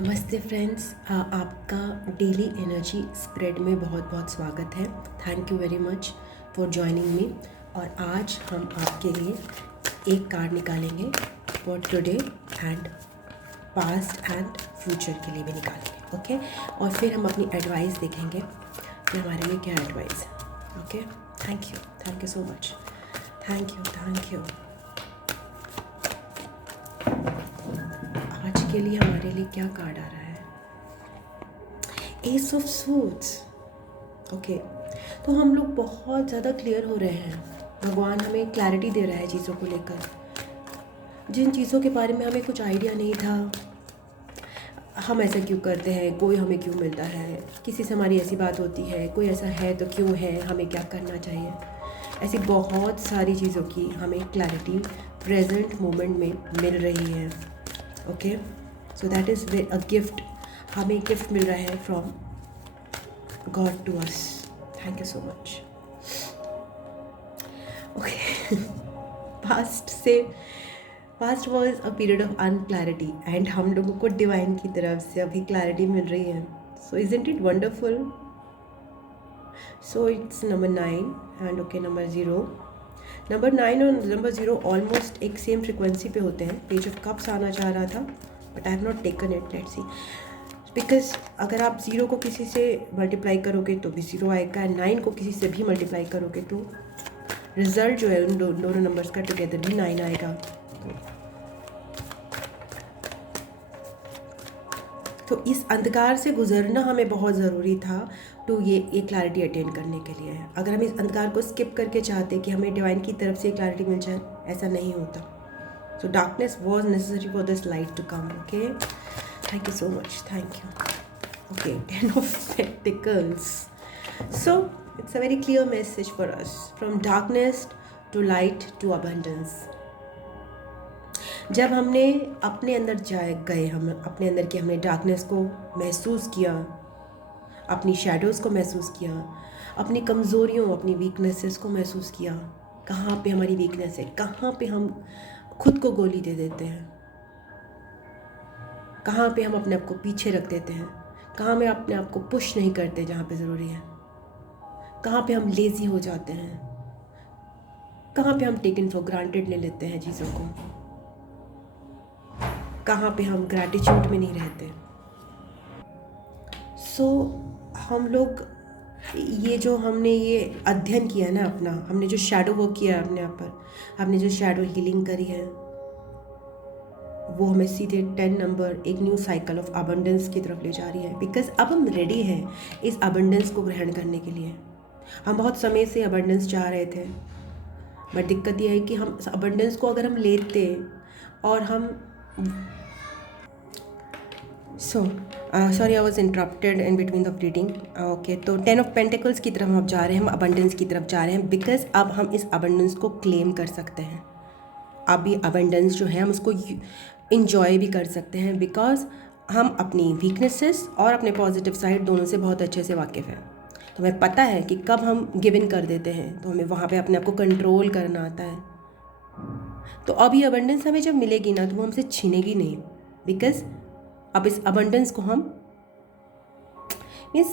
नमस्ते फ्रेंड्स, आपका daily energy spread में बहुत बहुत स्वागत है। Thank you very much for joining me. और आज हम आपके लिए एक कार्ड निकालेंगे for today and past and future के लिए भी निकालेंगे। ओके और फिर हम अपनी एडवाइस देखेंगे कि हमारे लिए क्या एडवाइस है। Okay, thank you so much. Thank you. आज के लिए हमारे लिए क्या कार्ड आ रहा है? S of suits. ओके, तो हम लोग बहुत ज़्यादा क्लियर हो रहे हैं। भगवान हमें क्लैरिटी दे रहा है चीज़ों को लेकर। जिन चीज़ों के बारे में हमें कुछ आइडिया नहीं था, हम ऐसा क्यों करते हैं, कोई हमें क्यों मिलता है, किसी से हमारी ऐसी बात होती है, कोई ऐसा है तो क्यों है, हमें क्या करना चाहिए, ऐसी बहुत सारी चीज़ों की हमें क्लैरिटी प्रेजेंट मोमेंट में मिल रही है। Okay, so that is a gift. हमें गिफ्ट मिल रहा है from God to us. Thank you so much. Okay, past was a period of unclarity and हम लोगों को डिवाइन की तरफ से अभी क्लैरिटी मिल रही है। So isn't it wonderful? So it's number 9 and okay number 0। Number 9 और नंबर 0 ऑलमोस्ट एक सेम फ्रिक्वेंसी पे होते हैं। पेज ऑफ कप्स आना चाह रहा था but I have not taken it. Let's see, because अगर आप 0 को किसी से मल्टीप्लाई करोगे तो भी 0 आएगा, 9 को किसी से भी मल्टीप्लाई करोगे तो रिजल्ट जो है उन दोनों नंबर्स का टुगेदर भी 9 आएगा। तो इस अंधकार से गुजरना हमें बहुत ज़रूरी था तो ये क्लैरिटी अटेन करने के लिए। अगर हम इस अंधकार को स्किप करके चाहते कि हमें डिवाइन की तरफ से क्लैरिटी मिल जाए, ऐसा नहीं होता। So darkness was necessary for this light to come. Okay, thank you so much. Thank you. Okay, 10 of pentacles. So it's a very clear message for us, from darkness to light to abundance. जब हमने अपने अंदर गए, हम अपने अंदर की हमने डार्कनेस को महसूस किया, अपनी शैडोज़ को महसूस किया, अपनी कमज़ोरियों, अपनी वीकनेसेस को महसूस किया। कहाँ पे हमारी वीकनेस है, कहाँ पे हम खुद को गोली दे देते हैं, कहाँ पे हम अपने आप को पीछे रख देते हैं, कहाँ में अपने आप को पुश नहीं करते जहाँ पे ज़रूरी है, कहाँ पे हम लेज़ी हो जाते हैं, कहाँ पे हम टेकन फॉर ग्रांटेड ले लेते हैं चीज़ों को, कहाँ पे हम ग्रैटिट्यूड में नहीं रहते। सो हम लोग ये जो हमने ये अध्ययन किया ना अपना, हमने जो शैडो वर्क किया है अपने आप पर, हमने जो शैडो हीलिंग करी है, वो हमें सीधे 10 नंबर एक न्यू साइकिल ऑफ अबंडेंस की तरफ ले जा रही है। बिकॉज अब हम रेडी हैं इस अबंडेंस को ग्रहण करने के लिए। हम बहुत समय से अबंडेंस चाह रहे थे, बट दिक्कत ये है कि हम अबंडेंस को अगर हम लेते और हम sorry, I was interrupted in between the reading. Okay, तो 10 ऑफ पेंटिकल्स की तरफ हम जा रहे हैं, हम अबंडेंस की तरफ जा रहे हैं। बिकॉज अब हम इस अबंडेंस को क्लेम कर सकते हैं। अब ये अबंडेंस जो है हम उसको इंजॉय भी कर सकते हैं, बिकॉज हम अपनी वीकनेसेस और अपने पॉजिटिव साइड दोनों से बहुत अच्छे से वाकिफ़ हैं। तो हमें पता है कि कब हम गिव इन कर देते हैं, तो हमें वहाँ पे अपने आप को कंट्रोल करना आता है। तो अब ये अबंडेंस हमें जब मिलेगी ना, तो वो हमसे छीनेगी नहीं। बिकॉज अब इस अबंडेंस को हम means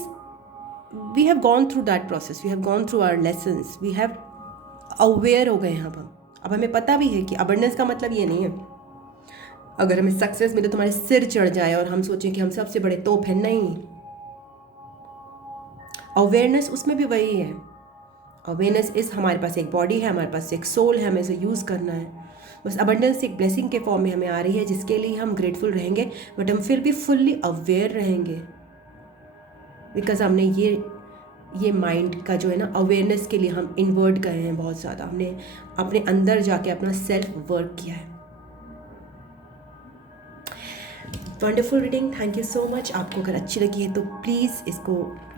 we have gone through that process, we have gone through our lessons, we have aware हो गए हैं अब हमें पता भी है कि अबंडेंस का मतलब ये नहीं है अगर हमें सक्सेस मिले तो हमारे सिर चढ़ जाए और हम सोचें कि हम सबसे बड़े तोप हैं। नहीं, अवेयरनेस उसमें भी वही है। अवेयरनेस इस हमारे पास एक बॉडी है, हमारे पास एक सोल है, हमें इसे यूज़ करना है। बस अबंडेंस एक ब्लेसिंग के फॉर्म में हमें आ रही है, जिसके लिए हम ग्रेटफुल रहेंगे, बट हम फिर भी फुल्ली अवेयर रहेंगे। बिकॉज हमने ये माइंड का जो है ना, अवेयरनेस के लिए हम इन्वर्ट गए हैं बहुत ज़्यादा। हमने अपने अंदर जाके अपना सेल्फ वर्क किया है। Wonderful reading, thank you so much. आपको अगर अच्छी लगी है तो प्लीज़ इसको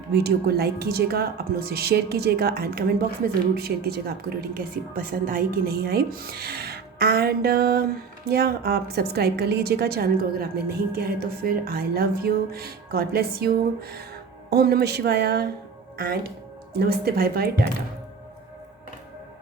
वीडियो को लाइक कीजिएगा, अपनों से शेयर कीजिएगा एंड कमेंट बॉक्स में ज़रूर शेयर कीजिएगा आपको रीडिंग कैसी पसंद आई कि नहीं आई। एंड आप सब्सक्राइब कर लीजिएगा चैनल को अगर आपने नहीं किया है तो। फिर I love you, God bless you, ओम नमः शिवाय एंड नमस्ते, बाय बाय, टाटा।